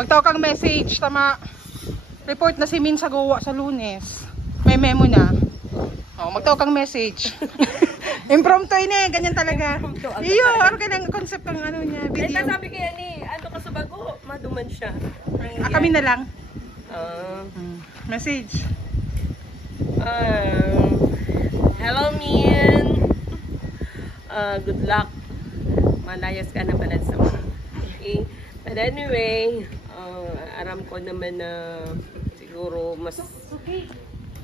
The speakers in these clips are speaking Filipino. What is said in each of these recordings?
Magtawag kang message, tama. Report na si Min sa Goa sa Lunes. May memo na. Oh, magtawag kang message. Impromptu ini, ganyan talaga. Iyo, ano kailang concept ng ano niya, video. Ito sabi kaya ni, ano ka sa bago, maduman siya. Kami na lang. Message. Hello, Min. Good luck. Malayas ka na pala sa mga. Okay. But anyway, aram ko naman na siguro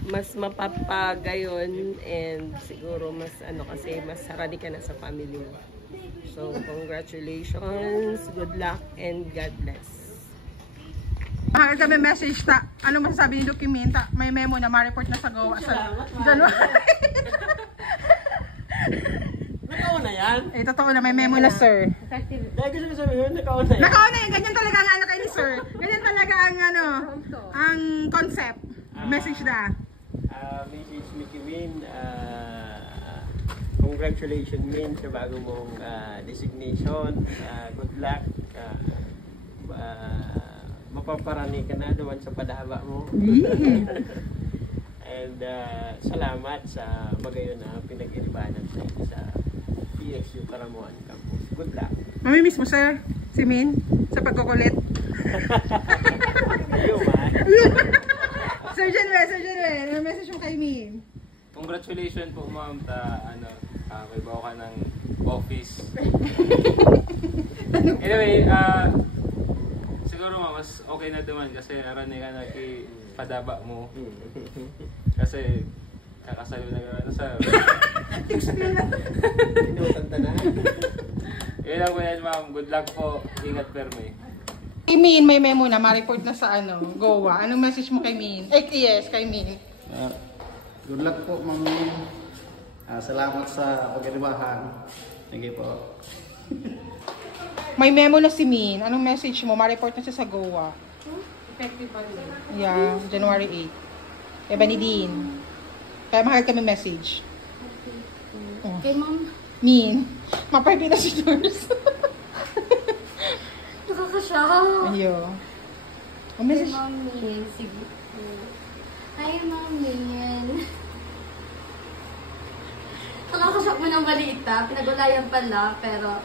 mas mapapagayon and siguro mas ano kasi mas harani ka na sa family mo. So congratulations, good luck, and God bless. Mahal kami message ta. Ano masasabi ni Dokumenta? May memo na ma-report na sa Goa sa January. Nakauna yan? Eh, totoo na, may memo na, sir. Dahil gusto mo sabihin, nakauna yan? Nakauna yan, ganyan talaga ang ano kay ni sir. Ganyan talaga ang ano, ang concept. Message na. Message Mickey Win, congratulations Min sa bago mong designation. Good luck. Mapaparani ka na doon sa padaba mo. And salamat sa bagayon na pinag-iribanan sa PSU Karamuan Campus. Good luck. Mamimiss mo sir, si Min, sa pagkukulit. Ayaw man. Sir Januel, may message mo kay Min. Congratulations po ma'am, may bawa ka ng office. Anyway, siguro ma'am, mas okay na duman kasi arani ka na padaba mo. Kasi kakasalo na gano'n sa... Pinutanta na. Yun lang po yan ma'am, good luck po, ingat perme. Kay Min, may memo na, ma-report na sa ano, Goa. Anong message mo kay Min? Yes, kay Min. Good luck po, Ma'am Min. Salamat sa pag-iribahan. Thank you po. May memo na si Min. Anong message mo? Ma-report na siya sa Goa. Effective pa rin. Yeah, January 8. Kaya ba ni Dean? Kaya mahal kami message. Kay Ma'am Min, ma-private na si nurse. nakakasya. Ayo. Ang Kay message. Ma'am Min, sige. Hi Ma'am Min. Nakakasyak mo ng balita. Pinagulayan pala, pero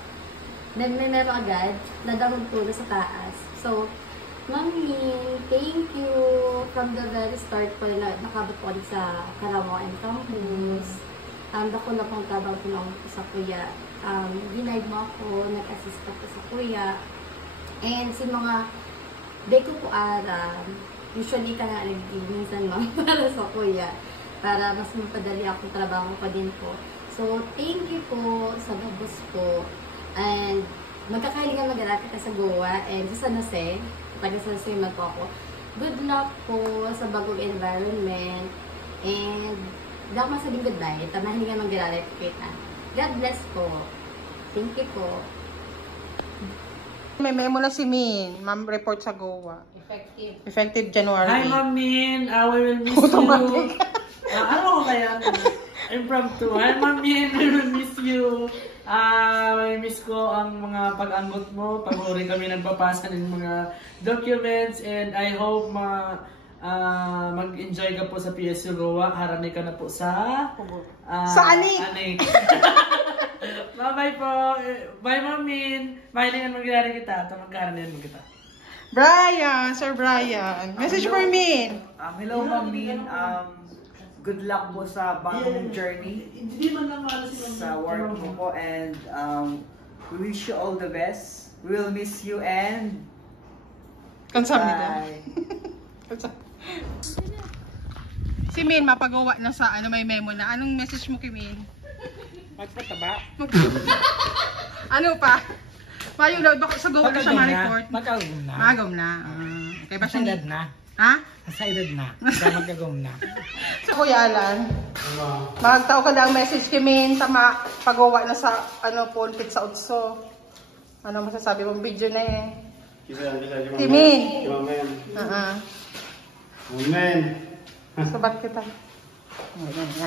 may meron agad. Nadamog po na sa taas. So, Ma'am Min, thank you. From the very start po na nakabot po ulit sa Karamuan Campus. Dako na pong tabang tulong ko sa kuya. Ginide mo ako, nag-assist ako sa kuya. And sa mga deko po usually ka na minsan ma'am para sa kuya. Para mas mapadali ako trabaho pa din po. So, thank you po sa babos po. And magkakahilingan mag-arati ka sa Goa and sa San Jose. Taga San Jose man po ako. Good luck po sa bagong environment. And daw masabing goodbye. Tamahilingan mag-arati kita. God bless po. Thank you po. May memo na si Min. Ma'am, report sa Goa. Effective January 8. Hi Ma'am Min, we will miss you. Ano ko kaya? Impromptu. Hi Ma'am Min, we will miss you. May miss ko ang mga pag-anggot mo. Pag-uri kami nagpapasa ng mga documents and I hope mag-enjoy ka po sa PSU Goa. Harami ka na po sa... sa Anik! Anik. Bye-bye po. Bye Ma'am Min. Mahilingan mag-gari kita. Ito mag-garanin mo kita. Brian, Sir Brian. Message for Min. Hello Ma'am Min. Good luck po sa bagong journey sa work mo po and we wish you all the best. We will miss you and Kansam nila. Si Min, mapagawa na sa ano, may memo na. Anong message mo kay Min? Magpataba. Ano pa? Mayo daw, baka sa Goa na siya ma-report. Magkagom na. Magagom na. Okay ba siya? Excited na. Ha? Excited na. Kaya magkagom na. So Kuya Alan, magtao ka lang message kay Min, tama, pagawa na sa ano, pulpit sa Utso. Ano masasabi mong video na eh? Timin. Amen. Sabat kita.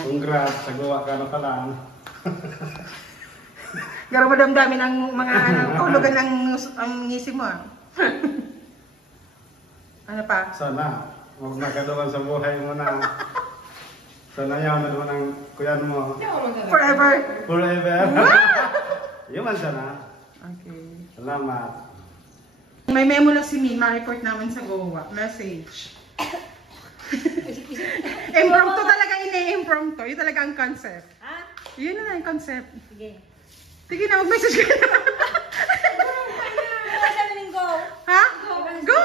Congrats, nagawa ka na pala. Garo madamdamin ang mga hulugan ang ngisi mo. Ano pa? Sana, mas nakaduman sa buhay mo na. Sana yaman naman ang kuyan mo. Forever. Forever. Yun man sana. Okay. Salamat. May memo na si Min, ma-report namin sa Goa. Message. Impromptu talaga, ini-impromptu. Yun talaga ang concept. Ha? Yun na yung concept. Sige. Sige na, mag-message ka na. Go! Ha? Go!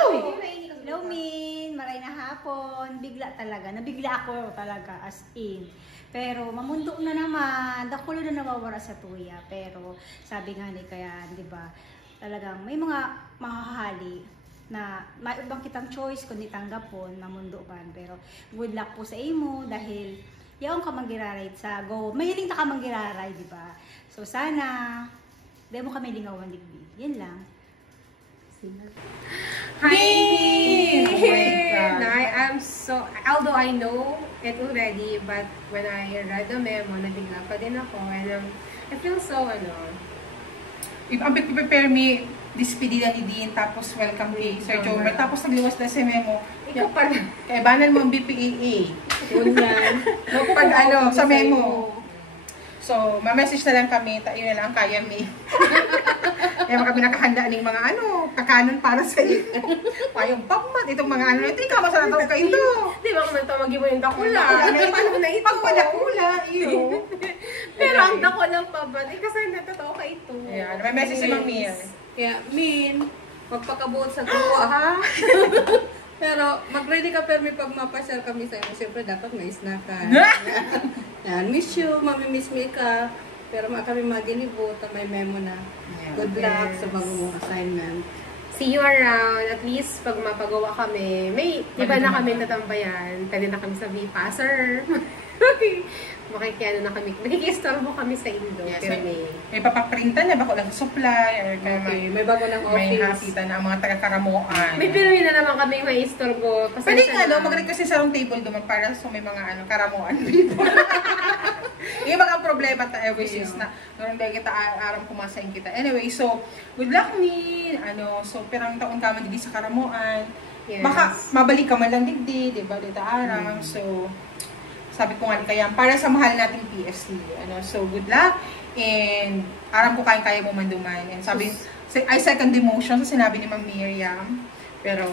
Hello, Min. Maray na hapon. Bigla talaga. Nabigla ako talaga, as in. Pero mamundo na naman. Dakulo na nawawala sa tuya. Pero sabi nga ni kaya, di ba, talagang may mga mahahali na may ibang kitang choice kundi tanggapon, mamundo man. Pero good luck po sa imo dahil yaong ka manggiraray sa Go. Mahiling ta ka manggiraray, di ba? So sana, di mo kami lingawan digdi. Yan lang. Hi, Oh my God. I am so, although I know it already, but when I read the memo, nabigla pa din ako, and I feel so, Ang prepare me, dispedida ni Dean, tapos welcome kay Sir Jomer, tapos nagliwas na si Memo. ikaw pala. Kaibanan mo ang BPAA. Yun yan. Pag sa memo. So, ma-message na lang kami, yun na lang ang kaya me. Kaya kami nakahanda ng mga kakanon para sa iyo. Payong pagmat, itong mga ito ikaw, masarap ka ito. Di ba kung nagtawagin mo yung dakula? Paano na ito? Pagpadakula, iyo. Pero ang dakulang pabat, kasi natotoo ka ito. Ayan, may message si Mang Mia. Kaya, Min, magpakabuot sa tuwa, ha? Pero, mag-ready ka pero may pagmapasyal kami sa iyo. Siyempre, dapat may snackan. Yan, miss you, mamimiss me ka. Pero kami maginibot, may memo na. Good luck sa bagong assignment. See you around. At least, pag mapagawa kami, di ba na kami natambayan? Pwede na kami sa V-Passer. Makikiano na kami. Makikistorbo kami sa Indo. Yes, pero may papaprintan na bako lang sa supply or Okay, may bago ng may office. hapitan na ang mga taga-karamuan. may pinuwi na naman kami may istorbo. Pwede mag-request sa round table doon para sa may mga karamuan. Yung mga problema ta ever since na noong dahil kita aram kumasain kita. Anyway, so good luck ni so pirang taon ka man digdi sa karamuan. Yes. Baka mabalik ka man lang digdi, di ba? Dito aram. So sabi ko nga kaya para sa mahal nating PSC. So good luck and aram ko kaya mo manduman. And sabi I second the motion sa sinabi ni Ma'am Miriam. Pero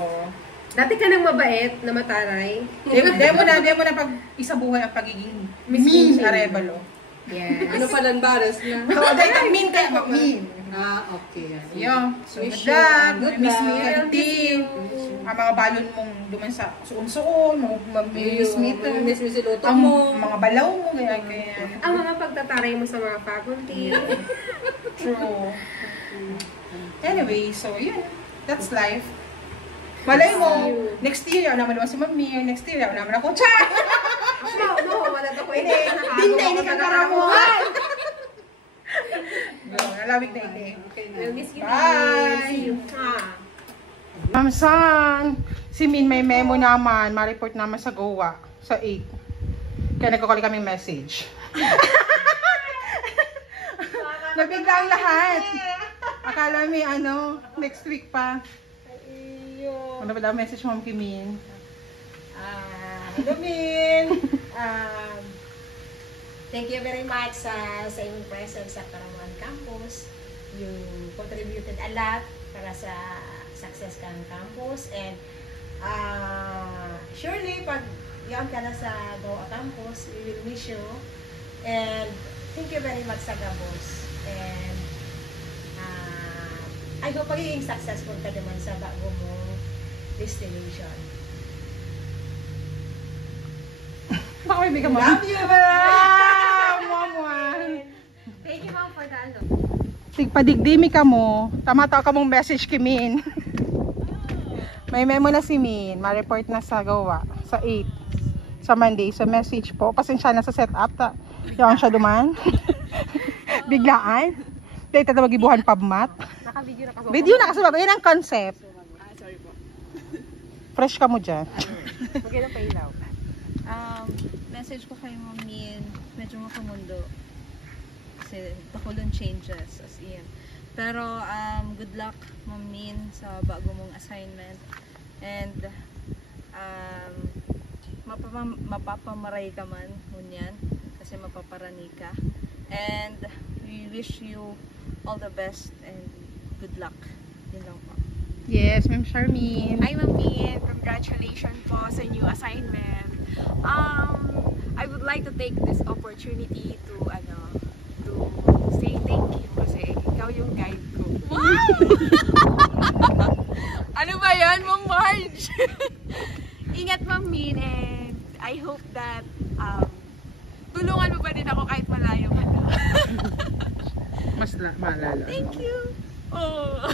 dati ka nang mabait na mataray. demo na pag isabuhay ang pagiging Min Arevalo. Yes. Ano pa lang baras na? Oo, dahil kang Min kaya Min. Okay. Yo, so Wish good luck. you good Miss luck. me kay team. Ang mga balon mong duman sa suon-suon, miss me to. Miss me si Luto Ang mo. mga balaw mo, kaya. Ang mga pagtataray mo sa mga faculty. True. Anyway, so yun. That's life. Malay mo, next year, naman si Mami, next year, naman ako, Char! No, wala to ko. Hindi ka karamuhan! Nalawig na ite. I'll miss you. Bye! See you. Ma'am San, si Min may memo naman, ma-report naman sa Goa, sa 8. Kaya nagkakali kaming message. Nabigla ang lahat. Akala may next week pa. Ano ba daw message mo kay Min? Hello, Min! Thank you very much sa inyong presence sa Karamuan Campus. You contributed a lot para sa success ng campus. And surely, pag yan ka na sa Goa Campus, we will miss you. And thank you very much sa Gabos. And I hope magiging successful ka naman sa bago mong destination. Baka may ka, Ma'am. Love you, Ma'am! Thank you, Ma'am, for the Tigpadigdimi ka mo. Tama-tao ka mong message kay Min. May memo na si Min. Ma-report na sa Goa. Sa 8. Sa Monday. Sa message po. Pasensya na sa setup. Yung siya duman. Biglaan. Dahil tatawagibuhan pabmat. Naka-video na kasi. Video na kasi bago. Yan ang concept. Sorry po. Fresh ka mo dyan. Okay na pa ilaw. Message ko kay Ma'am Min, medyo makamundo. Kasi bakulong changes as in. Pero good luck Ma'am Min sa bago mong assignment. And mapapamaray ka man ngunyan kasi mapaparani ka. And we wish you all the best and good luck. Yun lang po. Yes, Ma'am Charmaine. Hi, Ma'am Min. Congratulations po sa new assignment. I would like to take this opportunity to say thank you kasi ikaw yung guide ko. Wow! Ano ba yan, Ma'am Marge? Ingat, Ma'am Min, and I hope that tulungan mo pa din ako kahit malayo ka na. Mas maalala. Thank you. Oh.